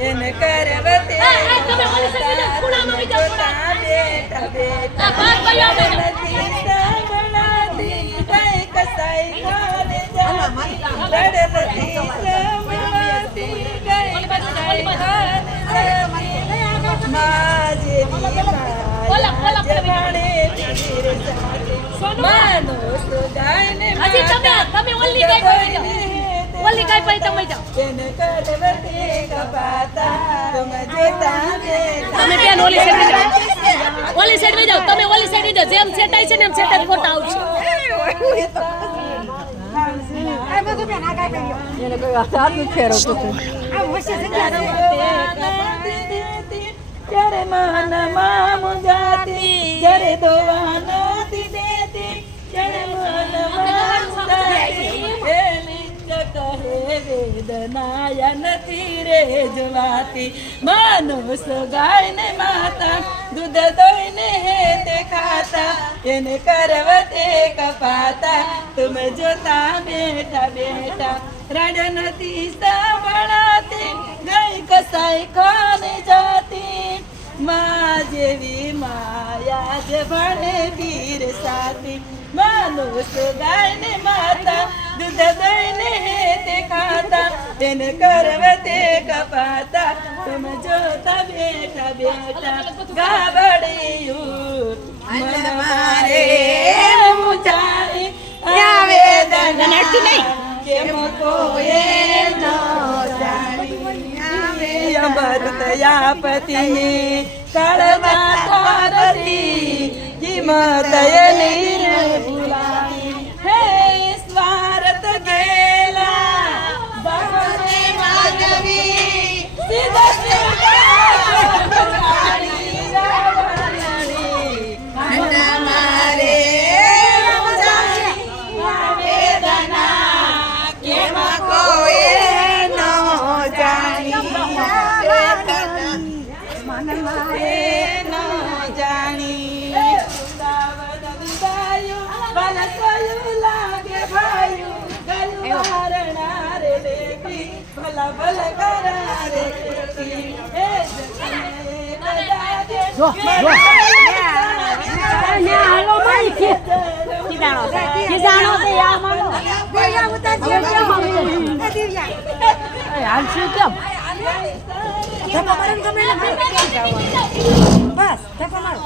એને કરવતે જોતા બેઠા બેઠા નથી સાંભળાતી કઈ કસાઈ ખાને જાતી રડ નથી સાંભળાતી કઈ કસાઈ ખાને જાતી માં જેવી માયા જવાડે તીર જાતી માનો સુદાને તમે ઓલી કઈ પડી તમે જાઓ તેને કરવતે કપાતા તુમ જોતા બેઠા તમે બેન ઓલી સાઈડ માં જાઓ તમે ઓલી સાઈડ જાઓ જેમ સેટાઈ છે ને એમ સેટા ફોટા આવશે એને કોઈ હાથ ન ફેરો તો ત્યારે મન મામ જાતી જ્યારે દોવા નથી દેતી ત્યારે મન મામ જાતી એની કહે વેદનાયા નથી રે જોવાતી માનુસ ગાય ને માતા દૂધ દોઈને હેતે ખાતા એને કરવતે કપાતા તુમ જોતા બેઠા બેઠા રડ નથી સાંભળાતી ગઈ કસાઈ ખાને જાતી માં જેવી માયા જ ભણે વીર સાથી માનુસ ગાય ને માતા દૂધ દઈને હેતે ખાતા તેને કરવતે કપાતા તુમ જોતા બેઠા બેઠા ગાબડિયું મન મારે મુજારી આવેદના કેમ કોએ ન જાણી અમૃતયાપતિની કળના તારતી કિંમતય નીર ભૂલાવી હે સ્વાર્થ ગેલા ભગવતે માનવી સીધા ભલા ભલા કરા રે જો ને હાલો મારી કે જાણો તે આ માનો દેયા ઉતા જે કેમ હાલ શું કેમ ધક્કા મારન ગમે બસ ધક્કા મારો